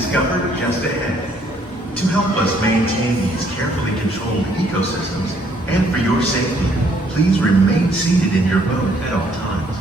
discover just ahead. To help us maintain these carefully controlled ecosystems, and for your safety, please remain seated in your boat at all times.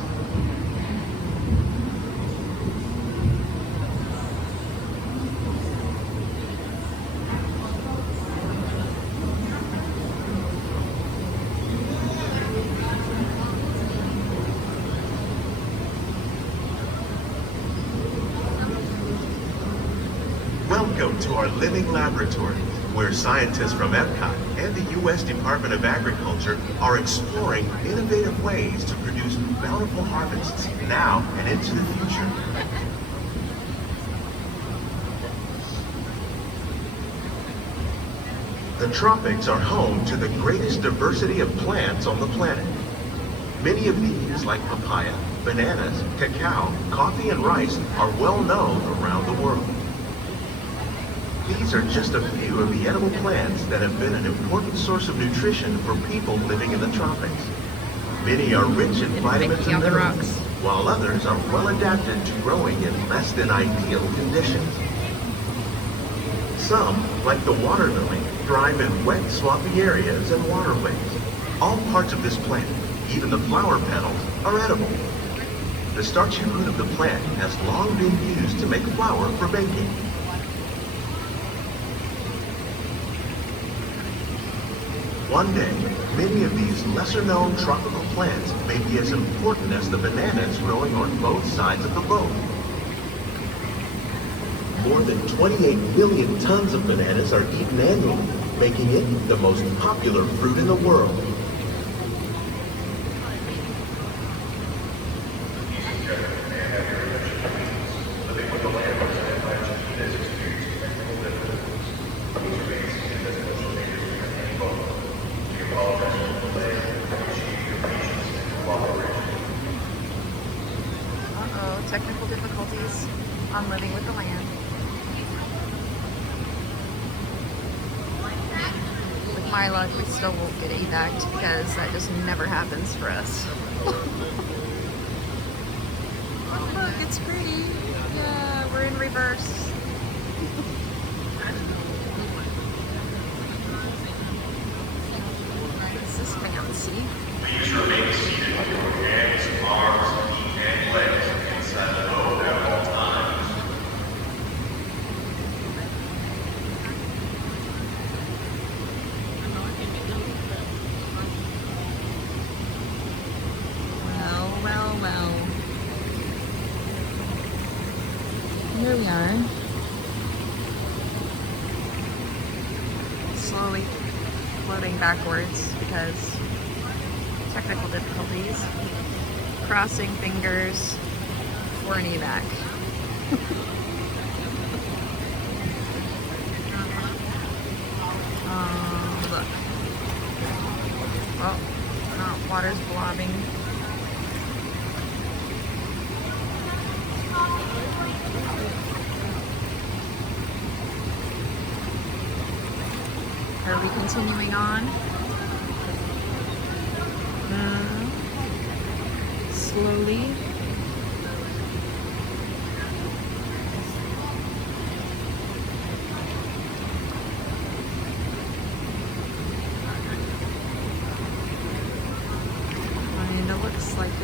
Welcome to our living laboratory, where scientists from Epcot and the U.S. Department of Agriculture are exploring innovative ways to produce bountiful harvests now and into the future. The tropics are home to the greatest diversity of plants on the planet. Many of these, like papaya, bananas, cacao, coffee, and rice, are well known around the world. These are just a few of the edible plants that have been an important source of nutrition for people living in the tropics. Many are rich in vitamins and minerals, while others are well adapted to growing in less than ideal conditions. Some, like the water lily, thrive in wet, swampy areas and waterways. All parts of this plant, even the flower petals, are edible. The starchy root of the plant has long been used to make flour for baking. One day, many of these lesser-known tropical plants may be as important as the bananas growing on both sides of the boat. More than 28 million tons of bananas are eaten annually, making it the most popular fruit in the world. Technical difficulties on living with the land. With my luck, we still won't get evac'd because that just never happens for us. Oh look, it's pretty. Yeah, we're in reverse. This is fancy. Please remain seated with your hands, arms, feet, and legs inside the boat at all times. Well. Here we are. Slowly floating backwards because technical difficulties. Crossing fingers for an evac. Look. Oh, water's blobbing. Are we continuing on? Slowly. Kinda looks like it.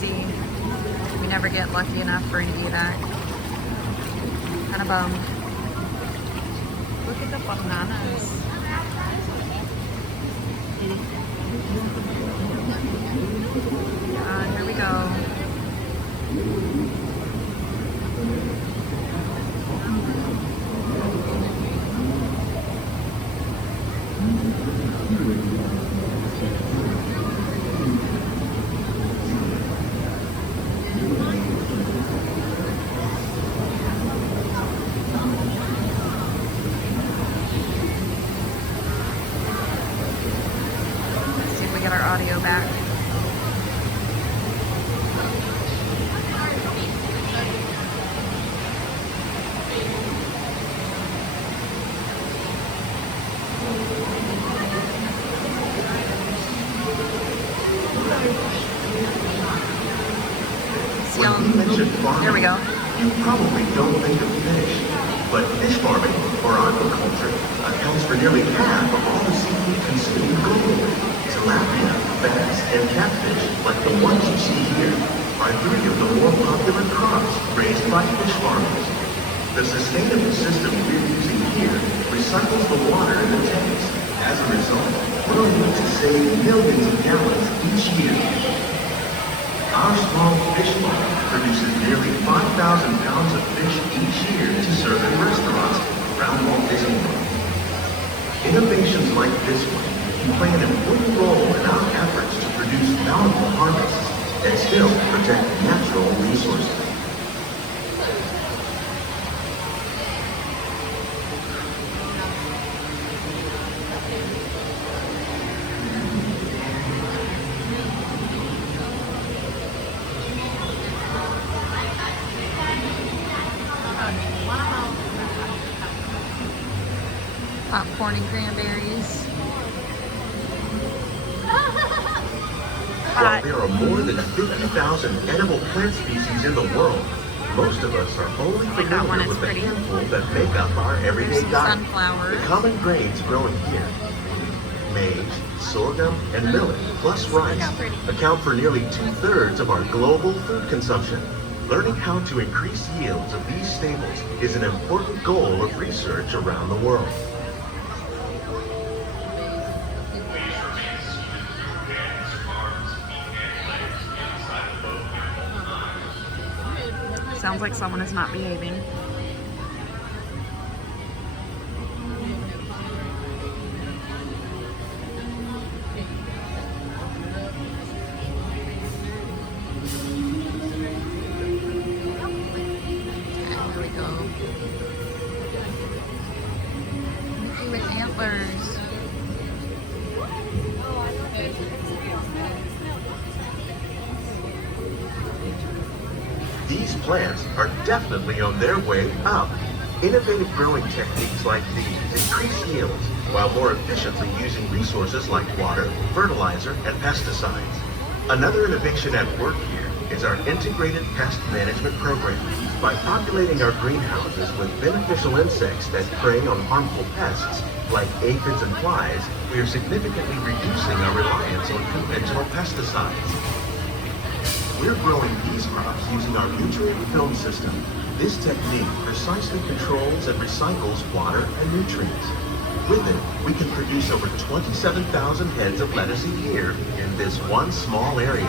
See, we never get lucky enough for any of that. Kind of bummed. Look at the bananas. Here we go. Get our audio back. don't. we mention farming, There we go. you probably don't think of fish. But fish farming, or aquaculture, accounts for nearly half of all the seafood consumed globally. Tilapia, bass, and catfish, like the ones you see here, are three of the more popular crops raised by fish farmers. The sustainable system we're using here recycles the water in the tanks. As a result, we're able to save millions of gallons each year. Our small fish farm produces nearly 5,000 pounds of fish each year to serve in restaurants around Walt Disney World. Innovations like this one can play an important role in our efforts to produce bountiful harvests and still protect natural resources. Popcorn and cranberries. While there are more than 50,000 edible plant species in the world, most of us are only that one, familiar it's with the pretty. handful that make up our everyday There's some diet. sunflowers. The common grains grown here, maize, sorghum, and millet, plus rice, how pretty. account for nearly 2/3 of our global food consumption. Learning how to increase yields of these staples is an important goal of research around the world. Sounds like someone is not behaving. Here we go. Mickey with antlers. These plants are definitely on their way up. Innovative growing techniques like these increase yields while more efficiently using resources like water, fertilizer, and pesticides. Another innovation at work here is our integrated pest management program. By populating our greenhouses with beneficial insects that prey on harmful pests, like aphids and flies, we are significantly reducing our reliance on conventional pesticides. We're growing these crops using our nutrient film system. This technique precisely controls and recycles water and nutrients. With it, we can produce over 27,000 heads of lettuce a year in this one small area.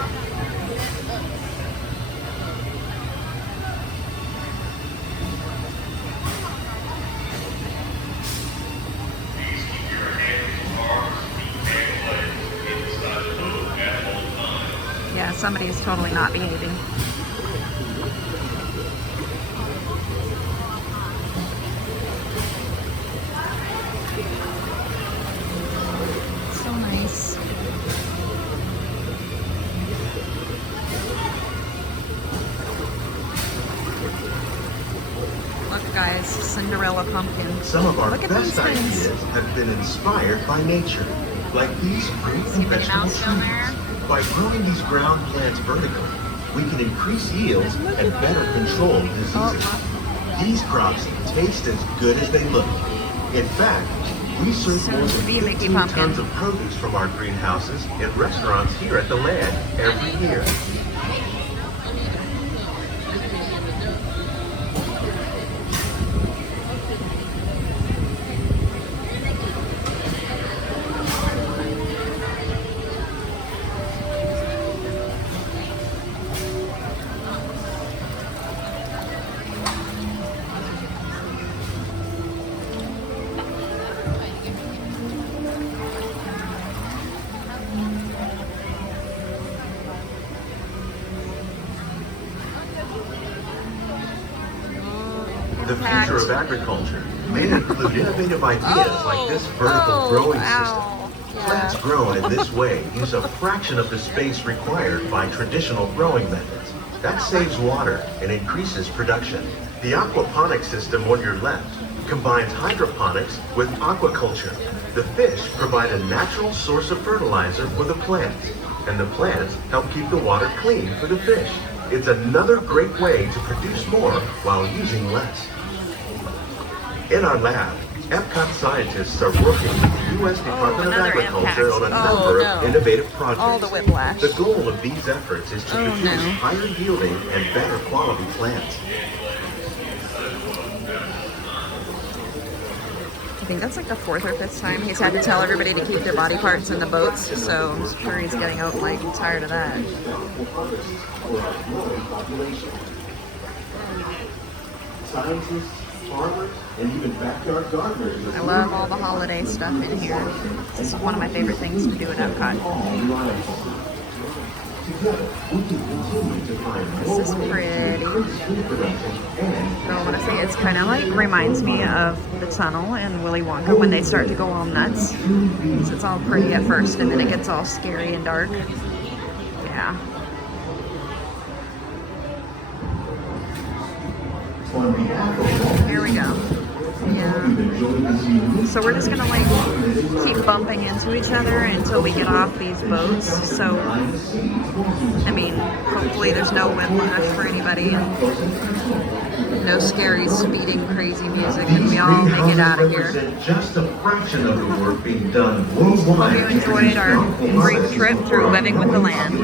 Yeah, somebody is totally not behaving. So nice. Look, guys, Cinderella pumpkin. Some of our Look at best these things. ideas have been inspired by nature, like these fruit See and Mickey vegetable Mouse down there? trees. By growing these ground plants vertically, we can increase yields and better control diseases. Oh. These crops taste as good as they look. In fact, we serve Soon more to than be Mickey 15 Pumpkin. tons of produce from our greenhouses in restaurants here at the land every year. The future of agriculture may include innovative ideas like this vertical growing ow. system. Plants grown in this way use a fraction of the space required by traditional growing methods. That saves water and increases production. The aquaponics system on your left combines hydroponics with aquaculture. The fish provide a natural source of fertilizer for the plants, and the plants help keep the water clean for the fish. It's another great way to produce more while using less. In our lab, Epcot scientists are working with the U.S. Department of another Agriculture impact. on a number no. of innovative projects. All the whiplash. The goal of these efforts is to produce no. higher yielding and better quality plants. I think that's like the 4th or 5th time he's had to tell everybody to keep their body parts in the boats, so I'm sure he's getting out like tired of that. Scientists, farmers, and even backyard gardeners. I love all the holiday stuff in here. This is one of my favorite things to do at Epcot. This is pretty. So I want to say it's kind of like reminds me of the tunnel in Willy Wonka when they start to go all nuts. So it's all pretty at first and then it gets all scary and dark. Yeah. Here we go. Yeah. So we're just gonna like keep bumping into each other until we get off these boats. So I mean, hopefully there's no whiplash for anybody and no scary speeding crazy music and we all make it out of here. Just a fraction of the work being done Hope you enjoyed our brief trip through Living with the Land.